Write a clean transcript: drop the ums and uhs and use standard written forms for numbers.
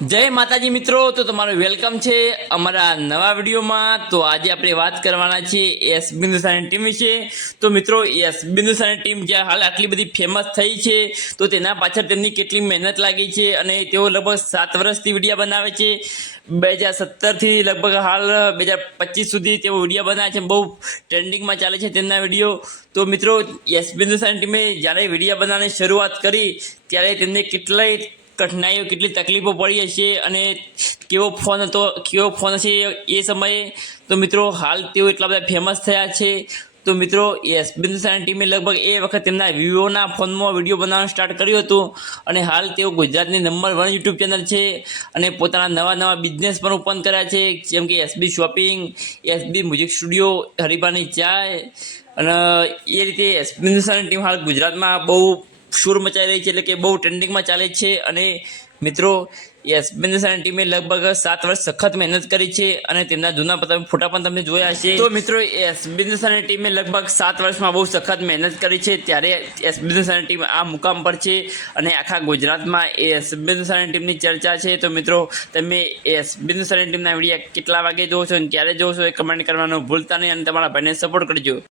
જય માતાજી મિત્રો, તો તમારું વેલકમ છે અમારા નવા વિડીયોમાં। તો આજે આપણે વાત કરવાના છીએ એસ બિંદુસારની ટીમ વિશે। તો મિત્રો, એસ બિંદુસારની ટીમ જ્યાં હાલ આટલી બધી ફેમસ થઈ છે, તો તેના પાછળ તેમની કેટલી મહેનત લાગી છે અને તેઓ લગભગ 7 વર્ષથી વિડીયો બનાવે છે। 2017થી લગભગ હાલ 2025 સુધી તેઓ વિડીયો બનાવે છે, બહુ ટ્રેન્ડિંગમાં ચાલે છે તેમના વિડીયો। તો મિત્રો, એસ બિંદુસારની ટીમે જ્યારે વિડીયો બનાવવાની શરૂઆત કરી ત્યારે તેમને કઠિનાઈઓ, કેટલી તકલીફો પડી હશે અને કેવો ફોન હશે એ સમયે। તો મિત્રો, હાલ તેઓ એટલા બધા ફેમસ થયા છે। તો મિત્રો, એસ બિંદુસારની ટીમે લગભગ એ વખત તેમના વિવોના ફોનમાં વિડીયો બનાવવાનું સ્ટાર્ટ કર્યું હતું અને હાલ તેઓ ગુજરાતની નંબર 1 યુટ્યુબ ચેનલ છે અને પોતાના નવા બિઝનેસ પણ ઓપન કર્યા છે, જેમ કે SB shopping, SB music studio, હરીબાની ચાય। અને એ રીતે એસ બિંદુસારની ટીમ હાલ ગુજરાતમાં બહુ શૂર મચાઈ રહી છે, એટલે કે બહુ ટ્રેન્ડિંગમાં ચાલે છે। અને મિત્રો, એસ બિંદુસારની ટીમે લગભગ 7 વર્ષ સખત મહેનત કરી છે અને તેમના જૂના ફોટા પણ તમે જોયા હશે। તો મિત્રો, એસ બિંદુસારની ટીમે લગભગ 7 વર્ષમાં બહુ સખત મહેનત કરી છે, ત્યારે એસ બિંદુસારની ટીમ આ મુકામ પર છે અને આખા ગુજરાતમાં એસ બિંદુસારની ટીમની ચર્ચા છે। તો મિત્રો, તમે એસ બિંદુસારની ટીમના વિડીયો કેટલા વાગે જોવો છો અને ક્યારે જોવો છો એ કમેન્ટ કરવાનું ભૂલતા નહીં અને તમારા ભાઈને સપોર્ટ કરજો।